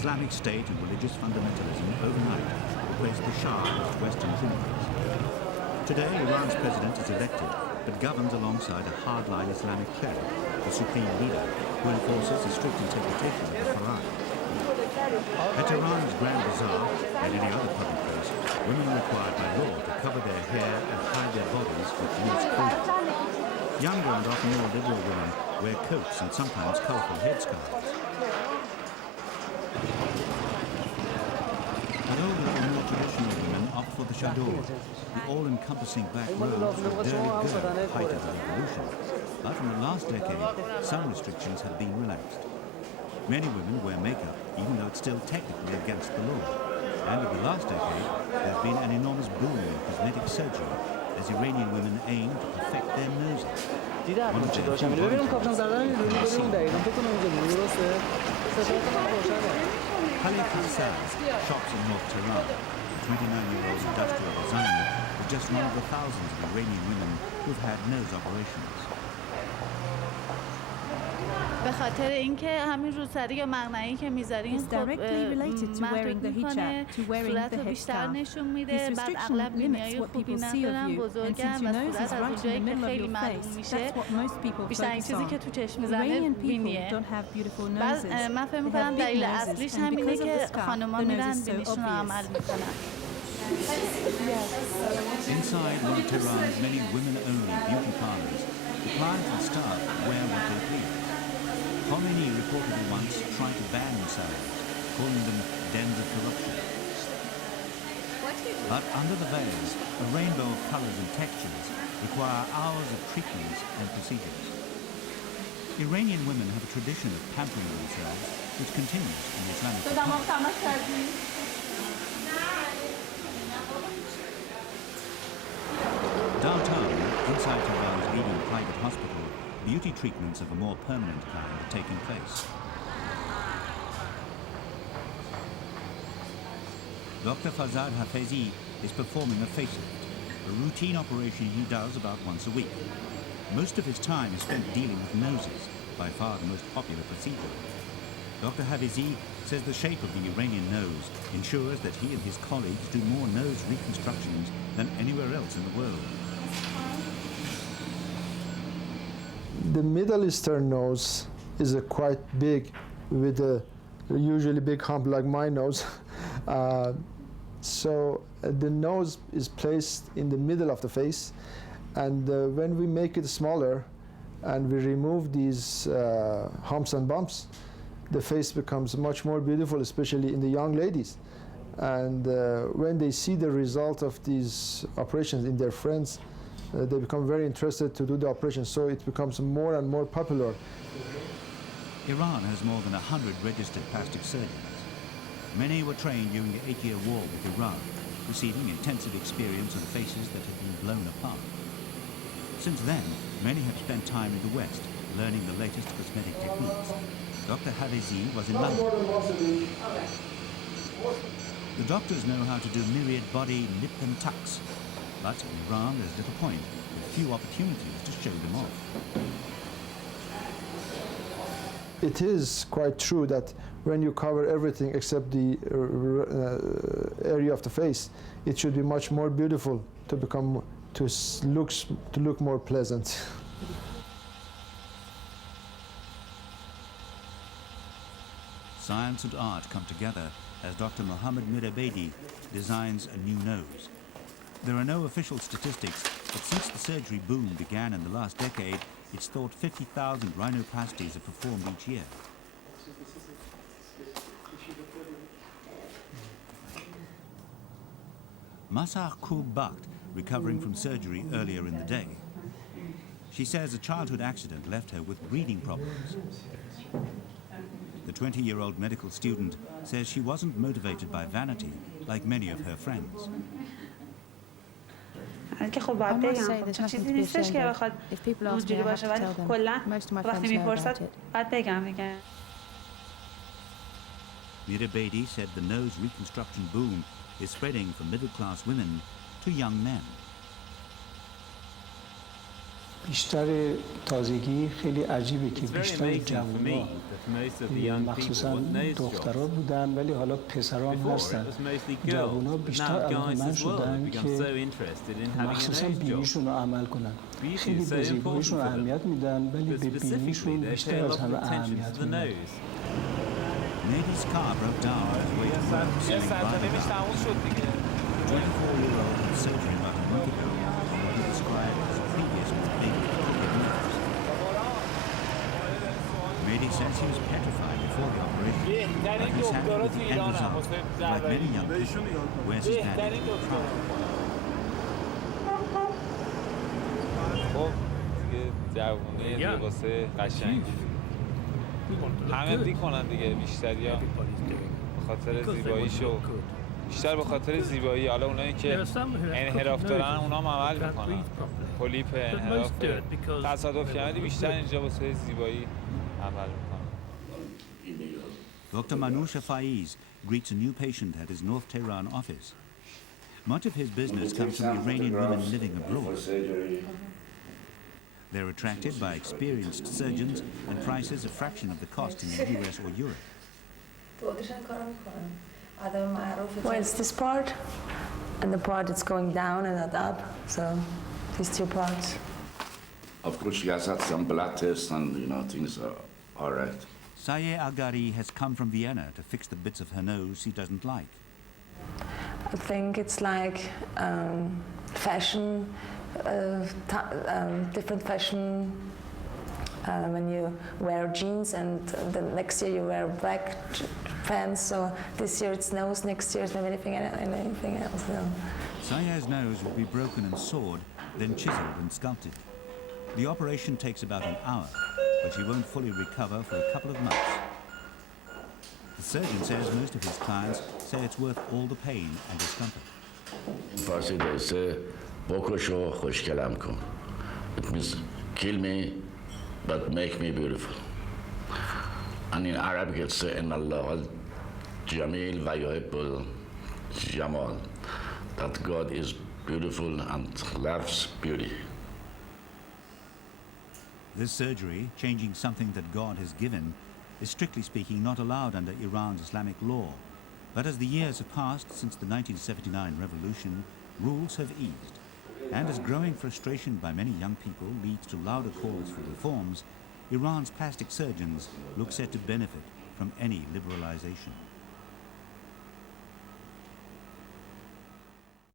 Islamic State and religious fundamentalism overnight replaced the Shah as Western rulers. Today, Iran's president is elected, but governs alongside a hardline Islamic cleric, the supreme leader, who enforces a strict interpretation of the Quran. At Tehran's Grand Bazaar and any other public place, women are required by law to cover their hair and hide their bodies with loose clothing. Younger and often more liberal women wear coats and sometimes colourful headscarves. But older and more traditional women opt for the chador, the all-encompassing black robe for a dirty girl, height of the revolution. But in the last decade, some restrictions have been relaxed. Many women wear makeup, even though it's still technically against the law. And in the last decade, there's been an enormous boom in cosmetic surgery as Iranian women aim to perfect their noses. One of their few Haleh Kakhsaz shops in North Tehran. The 29-year-old industrial designer is just one of the thousands of Iranian women who've had nose operations. به خاطر اینکه همین روسری یا مقنعه‌ای که می‌ذارین خب محدود می‌کنه، صورت رو بیشتر نشون میده، بعد اغلب بینیای خوبی ندارن، بزرگن و صورت از اونجایی که خیلی معلوم میشه بیشتر این چیزی که تو چشم میزنه بینیه. بعد من فکر می‌کنم دلیل اصلیش همینه که خانم‌ها میرن بینیشون رو عمل می‌کنن. Inside one of Tehran's many women-only beauty parlors, the clients and staff wear what they please. Khomeini reportedly once tried to ban themselves, calling them dens of corruption. But under the veils, a rainbow of colors and textures require hours of treatments and procedures. Iranian women have a tradition of pampering themselves, which continues in the Islamic faith. Downtown, inside Tehran's leading private hospital, beauty treatments of a more permanent kind are taking place. Dr. Farzad Hafezi is performing a facelift, a routine operation he does about once a week. Most of his time is spent dealing with noses, by far the most popular procedure. Dr. Hafezi says the shape of the Iranian nose ensures that he and his colleagues do more nose reconstructions than anywhere else in the world. The Middle Eastern nose is quite big, with a usually big hump like my nose. So the nose is placed in the middle of the face, and when we make it smaller and we remove these humps and bumps, the face becomes much more beautiful, especially in the young ladies. And when they see the result of these operations in their friends, they become very interested to do the operation, so it becomes more and more popular. Iran has more than 100 registered plastic surgeons. Many were trained during the 8-year war with Iran, receiving intensive experience on faces that had been blown apart. Since then, many have spent time in the West, learning the latest cosmetic techniques. Dr. Hafezi was in London. The doctors know how to do myriad body, lip and tucks. But in Iran, there's little point, with few opportunities to show them off. It is quite true that when you cover everything except the area of the face, it should be much more beautiful to look more pleasant. Science and art come together as Dr. Mohammad Mirabedy designs a new nose. There are no official statistics, but since the surgery boom began in the last decade, it's thought 50,000 rhinoplasties are performed each year. Mahsa Koob Bakht, recovering from surgery earlier in the day. She says a childhood accident left her with breathing problems. The 20-year-old medical student says she wasn't motivated by vanity, like many of her friends. که خب باید بگم چون چیزی نیستش که بخواد اونجوری باشه ولی کلا وقتی میپرسد باید بگم دیگه. Mirabedy said the nose reconstruction boom is spreading from middle-class women to young men. بیشتر تازگی خیلی عجیبه که بیشتر جوونا مخصوصا دخترها بودن ولی حالا پسرها هم هستن جوونا بیشتر علاقه‌مند شدن که مخصوصا بینیشون رو عمل کنن خیلی به زیباییشون اهمیت میدن ولی به بینیشون بیشتر از همه اهمیت میدن Mehdi's car broke down on his way to work, selling rider. 24-year-old surgeon about a month ago, what he described as previous behavior of nerves. Mehdi says he was petrified before the operation, but he's happy with the end result. Like many young people, wears his bandage proud. جوونه لباس قشنگ همه میکنن دیگه بیشتریا به خاطر زیباییشو بیشتر به خاطر زیبایی حالا اونایی که انحراف دارن اونا هم عمل میکنن پولیپ انحراف تصادف کردی بیشتر اینجا واسه زیبایی عمل میکنن Dr. Manoucher Faiz greets a new patient at his North Tehran office. Much of his business comes from Iranian women living abroad. They're attracted by experienced surgeons and prices a fraction of the cost in the US or Europe. Well, it's this part, and the part that's going down and not up, so these two parts. Of course, she has had some blood tests and, things are all right. Saye Agdari has come from Vienna to fix the bits of her nose he doesn't like. I think it's like fashion, different fashion. When you wear jeans and the next year you wear black pants, so this year it's nose, next year it's maybe anything else. No. Saye's nose will be broken and sawed, then chiseled and sculpted. The operation takes about an hour, but she won't fully recover for a couple of months. The surgeon says most of his clients say it's worth all the pain and discomfort. Farsi they say, "Bokosho khoshkelam kun." It means kill me, but make me beautiful. And in Arabic it's say, "Inna Allah al-Jamil wa yuhibbul Jamal." That God is beautiful and loves beauty. This surgery, changing something that God has given, is strictly speaking not allowed under Iran's Islamic law. But as the years have passed since the 1979 revolution, rules have eased. And as growing frustration by many young people leads to louder calls for reforms, Iran's plastic surgeons look set to benefit from any liberalization.